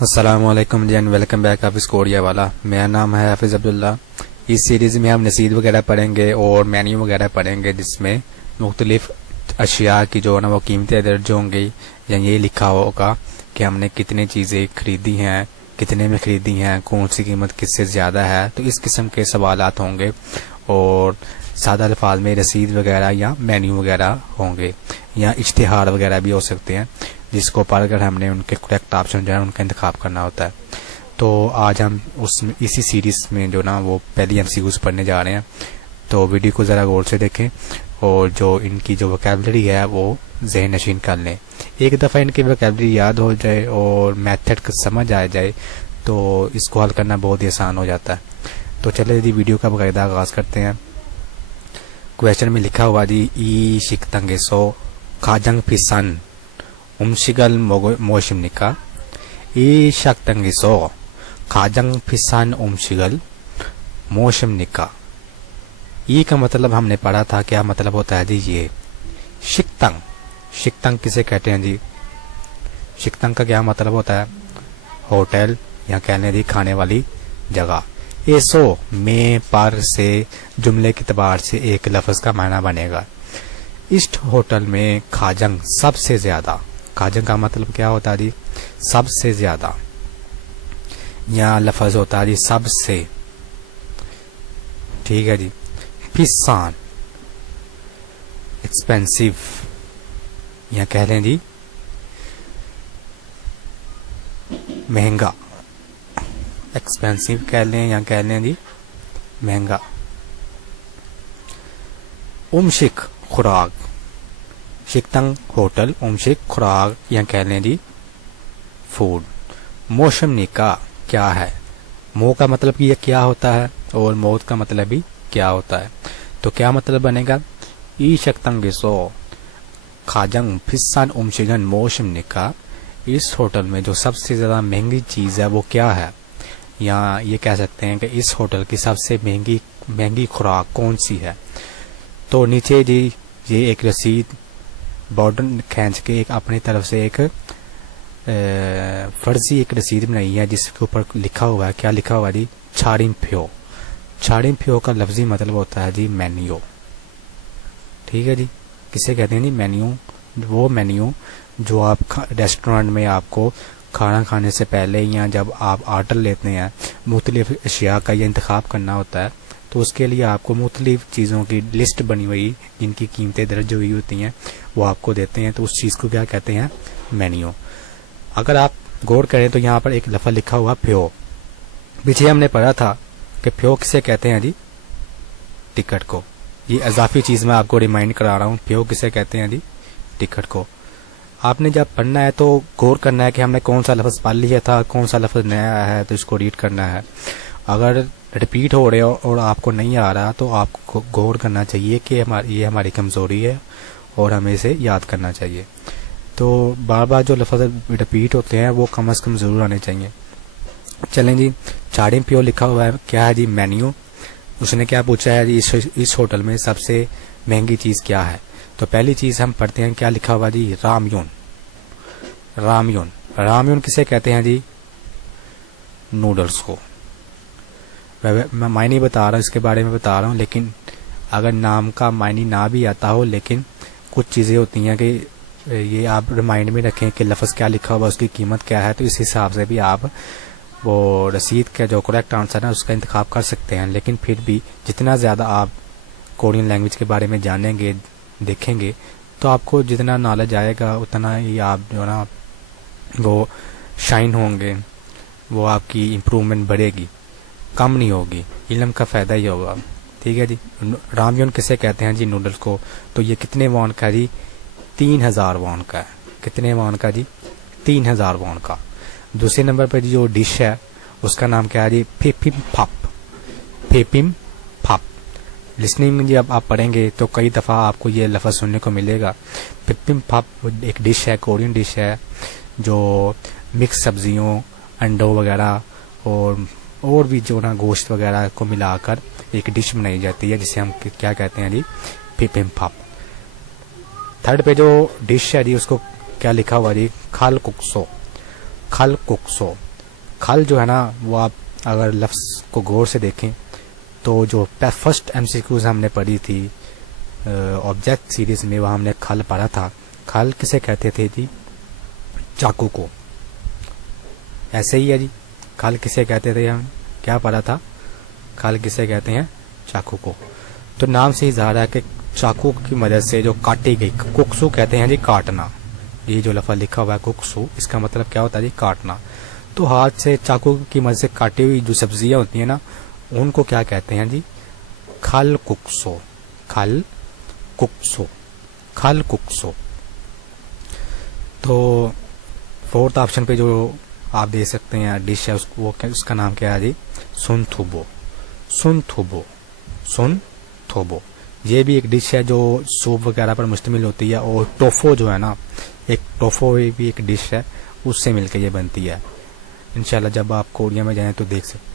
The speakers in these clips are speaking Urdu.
السلام علیکم جی اینڈ ویلکم بیک حافظ کوڑیا والا. میرا نام ہے حافظ عبداللہ. اس سیریز میں ہم نصیب وغیرہ پڑھیں گے اور مینیو وغیرہ پڑھیں گے، جس میں مختلف اشیاء کی جو ہے نا وہ قیمتیں درج ہوں گی، یا یہ لکھا ہوگا کہ ہم نے کتنی چیزیں خریدی ہیں، کتنے میں خریدی ہیں، کون سی قیمت کس سے زیادہ ہے. تو اس قسم کے سوالات ہوں گے، اور سادہ الفاظ میں رسید وغیرہ یا مینیو وغیرہ ہوں گے، یا اشتہار وغیرہ بھی ہو سکتے ہیں، جس کو پڑھ کر ہم نے ان کے کریکٹ آپشن جو ہے ان کا انتخاب کرنا ہوتا ہے. تو آج ہم اسی سیریز میں جو نا وہ پہلی ایم سی کیوز پڑھنے جا رہے ہیں. تو ویڈیو کو ذرا غور سے دیکھیں، اور جو ان کی جو ووکیبلری ہے وہ ذہن نشین کر لیں. ایک دفعہ ان کی ووکیبلری یاد ہو جائے اور میتھڈ سمجھ آ جائے تو اس کو حل کرنا بہت ہی آسان ہو جاتا ہے. تو چلے جی ویڈیو کا باقاعدہ آغاز کرتے ہیں. کویشچن میں لکھا ہوا جی ای شکتنگے سو کھاجنگ پسن امشگل موشم نکا. ای شکتنگی سو کھاجنگ پسن امشگل موشم نکا. ای کا مطلب ہم نے پڑھا تھا، کیا مطلب ہوتا ہے جی یہ شکتنگ. شکتنگ کسے کہتے ہیں جی؟ شکتنگ کا کیا مطلب ہوتا ہے؟ ہوٹل یا کہنے دی کھانے والی جگہ. ایسو میں پر سے جملے کے اعتبار سے ایک لفظ کا معنی بنے گا. اس ہوٹل میں کھاجنگ سب سے زیادہ. کھاجنگ کا مطلب کیا ہوتا ہے جی؟ سب سے زیادہ. یا لفظ ہوتا ہے جی سب سے. ٹھیک ہے جی. پسان ایکسپینسو، یا کہہ لیں جی مہنگا. ایکسپینسو کہہ لیں یا کہہ لیں جی مہنگا. امشک خوراک. شکتنگ ہوٹل، امشک خوراک یا کہہ لیں جی فوڈ. موشم نکا کیا ہے؟ مو کا مطلب یہ کیا ہوتا ہے، اور موت کا مطلب بھی کیا ہوتا ہے. تو کیا مطلب بنے گا؟ ای شکتنگ سو کھاجنگ پسان امشگن موشم نکا. اس ہوٹل میں جو سب سے زیادہ مہنگی چیز ہے وہ کیا ہے، یا یہ کہہ سکتے ہیں کہ اس ہوٹل کی سب سے مہنگی خوراک کون سی ہے. تو نیچے جی یہ ایک رسید بارڈر کھینچ کے ایک اپنی طرف سے ایک فرضی ایک رسید بنائی ہے، جس کے اوپر لکھا ہوا ہے. کیا لکھا ہوا ہے جی؟ چھاڑیم پھیو. چھاڑیم پھیو کا لفظی مطلب ہوتا ہے جی مینیو. ٹھیک ہے جی. کسے کہتے ہیں جی؟ مینیو. وہ مینیو جو آپ ریسٹورینٹ میں آپ کو کھانا کھانے سے پہلے یا جب آپ آرڈر لیتے ہیں مختلف اشیاء کا یہ انتخاب کرنا ہوتا ہے، تو اس کے لیے آپ کو مختلف چیزوں کی لسٹ بنی ہوئی جن کی قیمتیں درج ہوئی ہوتی ہیں وہ آپ کو دیتے ہیں. تو اس چیز کو کیا کہتے ہیں؟ مینیو. اگر آپ غور کریں تو یہاں پر ایک لفظ لکھا ہوا پھیو. پیچھے ہم نے پڑھا تھا کہ پھیو کسے کہتے ہیں جی؟ ٹکٹ کو. یہ اضافی چیز میں آپ کو ریمائنڈ کرا رہا ہوں. پھیو کسے کہتے ہیں جی؟ ٹکٹ کو. آپ نے جب پڑھنا ہے تو غور کرنا ہے کہ ہم نے کون سا لفظ پڑھ لیا تھا، کون سا لفظ نیا ہے، تو اس کو ریڈ کرنا ہے. اگر ریپیٹ ہو رہے ہو اور آپ کو نہیں آ رہا تو آپ کو غور کرنا چاہیے کہ یہ ہماری کمزوری ہے اور ہمیں اسے یاد کرنا چاہیے. تو بار بار جو لفظ ریپیٹ ہوتے ہیں وہ کم از کم ضرور آنے چاہیے. چلیں جی. چھاڑیم پیو لکھا ہوا ہے. کیا ہے جی؟ مینیو. اس نے کیا پوچھا ہے جی اس ہوٹل میں سب سے مہنگی چیز کیا ہے؟ تو پہلی چیز ہم پڑھتے ہیں. کیا لکھا ہوا جی؟ رامیون. رامیون. رامیون کسے کہتے ہیں جی؟ نوڈلز کو. میں معنی بتا رہا ہوں، اس کے بارے میں بتا رہا ہوں، لیکن اگر نام کا معنی نہ بھی آتا ہو لیکن کچھ چیزیں ہوتی ہیں کہ یہ آپ ریمائنڈ میں رکھیں کہ لفظ کیا لکھا ہوا، اس کی قیمت کیا ہے، تو اس حساب سے بھی آپ وہ رسید کا جو کریکٹ آنسر ہے اس کا انتخاب کر سکتے ہیں. لیکن پھر بھی جتنا زیادہ آپ کورین لینگویج کے بارے میں جانیں گے، دیکھیں گے، تو آپ کو جتنا نالج آئے گا اتنا ہی آپ جو نا وہ شائن ہوں گے، وہ آپ کی امپروومنٹ بڑھے گی، کم نہیں ہوگی. علم کا فائدہ ہی ہوگا. ٹھیک ہے جی. رامیون کسے کہتے ہیں جی؟ نوڈلز کو. تو یہ کتنے وان کا جی؟ 3000 وان کا ہے. کتنے وان کا جی؟ 3000 وان کا. دوسرے نمبر پہ جو ڈش ہے اس کا نام کیا ہے جی؟ پھیپم پھپ. پھیپم پھپ. لسننگ میں جب آپ پڑھیں گے تو کئی دفعہ آپ کو یہ لفظ سننے کو ملے گا. پھیپم پھپ ایک ڈش ہے، کورین ڈش ہے، جو مکس سبزیوں، انڈوں وغیرہ اور بھی جو نا گوشت وغیرہ کو ملا کر ایک ڈش بنائی جاتی ہے، جسے ہم کیا کہتے ہیں جی؟ پھیپم پھپ. تھرڈ پہ جو ڈش ہے جی اس کو کیا لکھا ہوا جی؟ کھل ککسو. کھل ککسو. کھل جو ہے نا وہ آپ اگر لفظ کو غور سے دیکھیں تو جو فرسٹ ایم سی کیوز ہم نے پڑھی تھی آبجیکٹ سیریز میں، وہ ہم نے کھل پڑھا تھا. کھل کسے کہتے تھے جی؟ چاقو کو. ایسے ہی ہے جی، کھل کسے کہتے تھے؟ ہم کیا پڑھا تھا؟ کھل کسے کہتے ہیں؟ چاقو کو. تو نام سے ہی ظاہر ہے کہ چاقو کی مدد سے جو کاٹی گئی، ککسو کہتے ہیں جی کاٹنا. یہ جو لفظ لکھا ہوا ہے ککسو، اس کا مطلب کیا ہوتا ہے جی؟ کاٹنا. تو ہاتھ سے چاقو کی مدد سے کاٹی ہوئی جو سبزیاں ہوتی ہیں نا، ان کو کیا کہتے ہیں جی؟ کھل ککسو. کھل ککسو. کھل ککسو. تو فورتھ آپشن پہ جو آپ دے سکتے ہیں ڈش ہے اس کا نام کیا ہے جی؟ سن تھوبو. سن تھوبو. سن تھوبو. یہ بھی ایک ڈش ہے جو سوپ وغیرہ پر مشتمل ہوتی ہے، اور ٹوفو جو ہے نا، ایک ٹوفو بھی ایک ڈش ہے، اس سے مل کے یہ بنتی ہے. انشاءاللہ جب آپ کوریا میں جائیں تو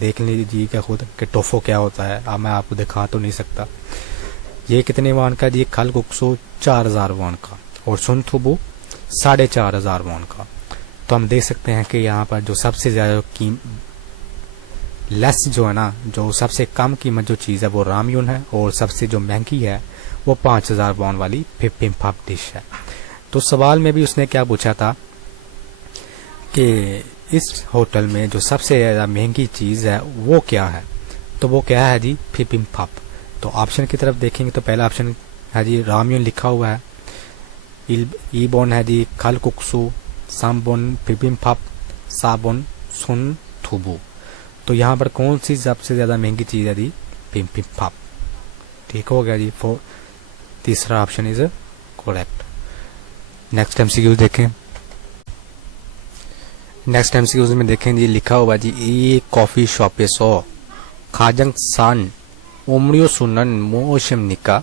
دیکھ لیجیے کہ خود کہ ٹوفو کیا ہوتا ہے. اب میں آپ کو دکھا تو نہیں سکتا. یہ کتنے وان کا جی؟ کھل ککسو 4000 وان کا، اور سن تھوبو 4500 وان کا. تو ہم دیکھ سکتے ہیں کہ یہاں پر جو سب سے زیادہ لیس جو ہے نا، جو سب سے کم قیمت جو چیز ہے وہ رامیون ہے، اور سب سے جو مہنگی ہے وہ 5000 وان والی بمباپ ڈش ہے. تو سوال میں بھی اس نے کیا پوچھا تھا کہ اس ہوٹل میں جو سب سے زیادہ مہنگی چیز ہے وہ کیا ہے؟ تو وہ کیا ہے جی؟ بمباپ. تو آپشن کی طرف دیکھیں گے تو پہلا آپشن ہے جی رامیون لکھا ہوا ہے، ای بون ہے جی کھل ککسو، سام بون بمباپ، سا بون سن تھوبو. تو یہاں پر کون سی سب سے زیادہ مہنگی چیز ہے جی؟ بمباپ. ٹھیک ہو گیا جی. تیسرا option is correct. Next M C Qs دیکھیں. نیکسٹ ایم سی کیوز میں دیکھیں جی لکھا ہوا جی ای کافی شاپ سو کھاجنگ سان اومریو سنن موشم نکا.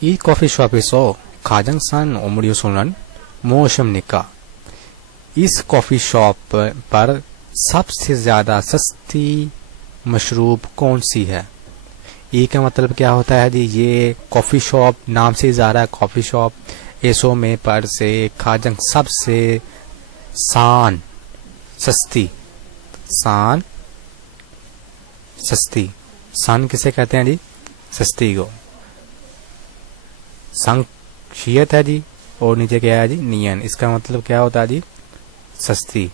ای کافی شاپ سو کھاجنگ سان اومریو سنن موشم نکا. اس کافی شاپ پر سب سے زیادہ سستی مشروب کون سی ہے؟ ای کا مطلب کیا ہوتا ہے جی؟ یہ کافی شاپ نام سے ظاہر ہے کافی شاپ، ایسو میں پر سے کھاجنگ سب سے، سان سستی. سان سستی. سان کسے کہتے ہیں جی؟ سستی کو. سنگ شیت ہے جی، اور نیچے کیا ہے جی؟ نین. اس کا مطلب کیا ہوتا ہے جی؟ سستی.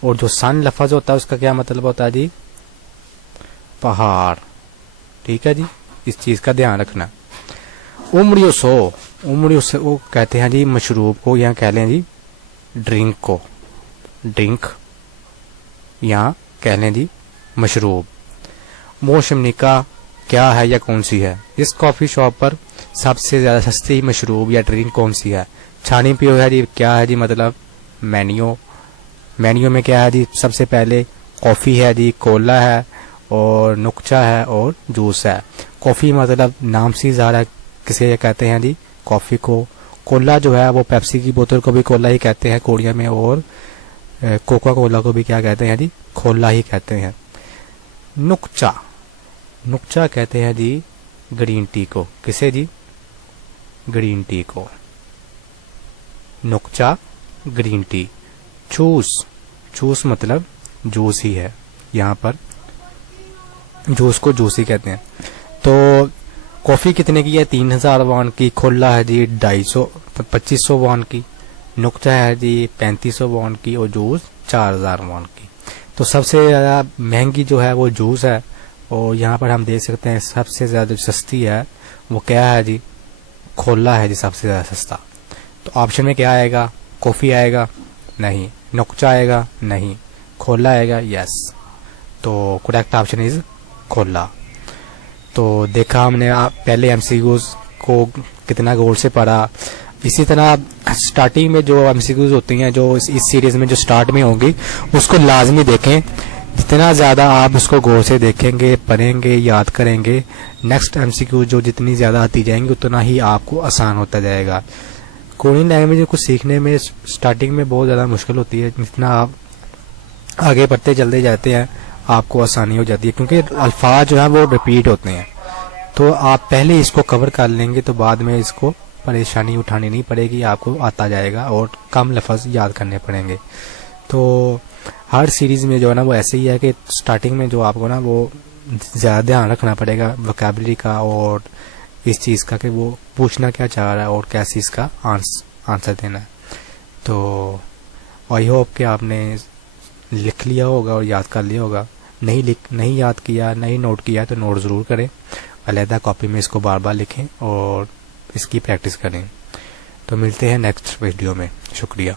اور جو سن لفظ ہوتا ہے اس کا کیا مطلب ہوتا ہے جی؟ پہاڑ. ٹھیک ہے جی، اس چیز کا دھیان رکھنا. امریو سو، امریو سو کہتے ہیں جی مشروب کو، یہاں کہہ لیں جی ڈرنک کو. ڈرنک یہاں کہہ لیں جی مشروب. موشم نکا کیا ہے یا کون سی ہے؟ اس کافی شاپ پر سب سے زیادہ سستی مشروب یا ڈرنک کون سی ہے؟ چھانی پیو ہے جی. کیا ہے جی مطلب؟ مینیو. مینیو میں کیا ہے جی؟ سب سے پہلے کافی ہے جی، کولا ہے، اور نکچا ہے، اور جوس ہے. کافی مطلب نام سے ظاہر ہے کسے کہتے ہیں جی؟ کافی کو. کولا جو ہے وہ پیپسی کی بوتل کو بھی کولا ہی کہتے ہیں کوریا میں، اور کوکا کولا کو بھی کیا کہتے ہیں جی؟ کولا ہی کہتے ہیں. نکچا، نکچا کہتے ہیں جی گرین ٹی کو. کسے جی؟ گرین ٹی کو. نکچا گرین ٹی. جوس، جوس مطلب جوس ہی ہے، یہاں پر جوس کو جوس ہی کہتے ہیں. تو کافی کتنے کی ہے؟ 3000 وان کی. کھلا ہے جی 2500 وان کی. نکچا ہے جی 3500 وان کی، اور جوس 4000 وان کی. تو سب سے زیادہ مہنگی جو ہے وہ جوس ہے، اور یہاں پر ہم دیکھ سکتے ہیں سب سے زیادہ سستی ہے وہ کیا ہے جی؟ کھولا ہے جی سب سے زیادہ سستا. تو آپشن میں کیا آئے گا؟ کافی آئے گا؟ نہیں. نکچا آئے گا؟ نہیں. کھولا آئے گا؟ یس. تو کریکٹ آپشن از کھولا. تو دیکھا ہم نے پہلے ایم سی کیوز کو کتنا غور سے پڑھا. اسی طرح سٹارٹنگ میں جو ایم سی کیوز ہوتی ہیں جو اس سیریز میں جو سٹارٹ میں ہوں گی اس کو لازمی دیکھیں. جتنا زیادہ آپ اس کو غور سے دیکھیں گے، پڑھیں گے، یاد کریں گے، نیکسٹ ایم سی کیوز جو جتنی زیادہ آتی جائیں گی اتنا ہی آپ کو آسان ہوتا جائے گا. کورین لینگویج کو سیکھنے میں سٹارٹنگ میں بہت زیادہ مشکل ہوتی ہے. جتنا آپ آگے بڑھتے چلتے جاتے ہیں آپ کو آسانی ہو جاتی ہے، کیونکہ الفاظ جو ہیں وہ ریپیٹ ہوتے ہیں. تو آپ پہلے اس کو کور کر لیں گے تو بعد میں اس کو پریشانی اٹھانی نہیں پڑے گی، آپ کو آتا جائے گا اور کم لفظ یاد کرنے پڑیں گے. تو ہر سیریز میں جو ہے نا وہ ایسے ہی ہے کہ سٹارٹنگ میں جو آپ کو نا وہ زیادہ دھیان رکھنا پڑے گا ووکیبلری کا اور اس چیز کا کہ وہ پوچھنا کیا چاہ رہا ہے اور کیسے اس کا آنسر دینا ہے. تو آئی ہوپ کہ آپ نے لکھ لیا ہوگا اور یاد کر لیا ہوگا. نہیں یاد کیا, نہیں نوٹ کیا تو نوٹ ضرور کریں, علیحدہ کاپی میں اس کو بار بار لکھیں اور اس کی پریکٹس کریں. تو ملتے ہیں نیکسٹ ویڈیو میں. شکریہ.